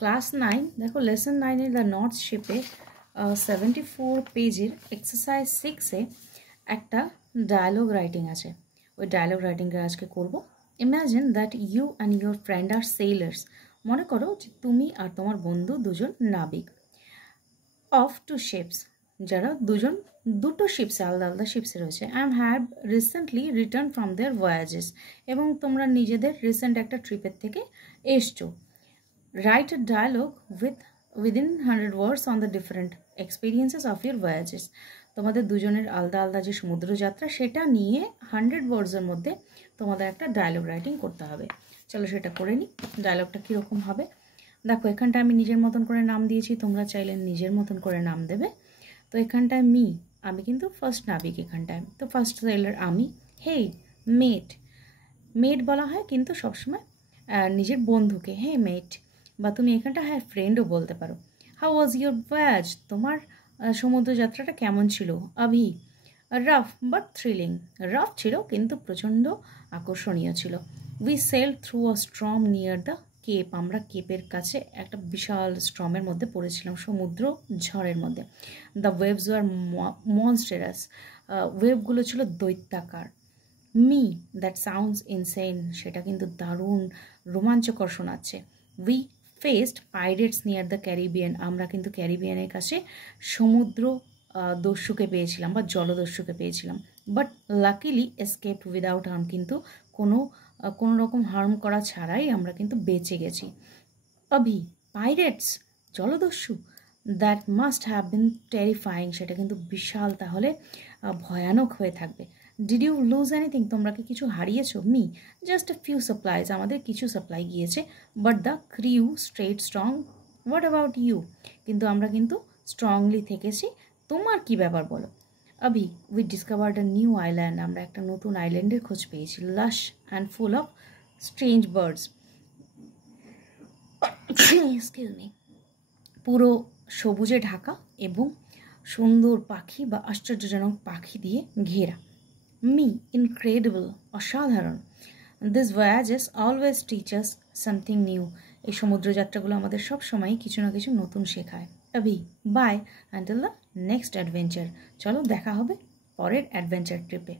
Class 9 দেখো lesson 9 the north শিপে 74 পেজের এক্সারসাইজ 6-এ একটা ডায়ালগ রাইটিং আছে। ওই ডায়ালগ রাইটিংটা আজকে করব। Imagine that you and your friend are sellers. মনে করো যে তুমি আর তোমার বন্ধু দুজন নাবিক অফ টু শিপস, যারা দুটো শিপসে আলাদা আলাদা শিপসে রয়েছে। And have recently return from their voyages, এবং তোমরা নিজেদের রিসেন্ট একটা ট্রিপের থেকে এসছো। Write a dialogue within 100 words on the different experiences of your voyages. তোমাদের দুজনের আলাদা আলাদা যে সমুদ্রযাত্রা সেটা নিয়ে 100 ওয়ার্ডসের মধ্যে তোমাদের একটা ডায়লগ রাইটিং করতে হবে। চলো সেটা করে নিই। ডায়লগটা কীরকম হবে দেখো, এখানটায় আমি নিজের মতন করে নাম দিয়েছি, তোমরা চাইলে নিজের মতন করে নাম দেবে। তো এখানটায় আমি কিন্তু ফার্স্ট নাবিক এখানটায়, তো ফার্স্ট সেলার আমি। হেই মেট বলা হয় কিন্তু সবসময় নিজের বন্ধুকে, হে মেট, বা তুমি এখানটা হ্যাঁ ফ্রেন্ডও বলতে পারো। হাউ ওয়াজ ইউর ভয়েজ, তোমার সমুদ্রযাত্রাটা কেমন ছিল? আভি, রাফ বাট থ্রিলিং, রাফ ছিল কিন্তু প্রচণ্ড আকর্ষণীয় ছিল। We sail through a storm near the cape, আমরা কেপের কাছে একটা বিশাল স্ট্রমের মধ্যে পড়েছিলাম, সমুদ্র ঝড়ের মধ্যে। দ্য ওয়েভস ওয়ার মনস্টেরাস, ওয়েভগুলো ছিল দৈত্যাকার। দ্যাট সাউন্ডস ইনসেন, সেটা কিন্তু দারুণ রোমাঞ্চকর শোনাচ্ছে। We faced pirates near the Caribbean, আমরা কিন্তু ক্যারিবিয়ানের কাছে সমুদ্র দস্যুকে পেয়েছিলাম বা জলদস্যুকে পেয়েছিলাম। But luckily escaped without harm, কিন্তু কোনো রকম হার্ম করা ছাড়াই আমরা কিন্তু বেঁচে গেছি। অভি, পাইরেটস, জলদস্যু, that must have been terrifying, সেটা কিন্তু বিশাল তাহলে ভয়ানক হয়ে থাকবে। ডিড ইউ লুজ এনিথিং, তোমরা কি কিছু হারিয়েছো? জাস্ট এ ফিউ সাপ্লাইজ, আমাদের কিছু সাপ্লাই গিয়েছে। But the crew stayed strong, what about you, কিন্তু আমরা কিন্তু স্ট্রংলি থেকেছি, তোমার কি ব্যাপার বলো? Abhi, we discovered a new island, আমরা একটা নতুন আইল্যান্ডের খোঁজ পেয়েছি। Lush and full of strange birds, excuse me, পুরো সবুজে ঢাকা এবং সুন্দর পাখি বা আশ্চর্যজনক পাখি দিয়ে ঘেরা। ইনক্রেডিবল, অসাধারণ। This voyages always teachers something new, এই সমুদ্রযাত্রাগুলো আমাদের সব সময় কিছু না কিছু নতুন শেখায়। Abhi, bye until the next adventure, চলো দেখা হবে পরের অ্যাডভেঞ্চার ট্রিপে।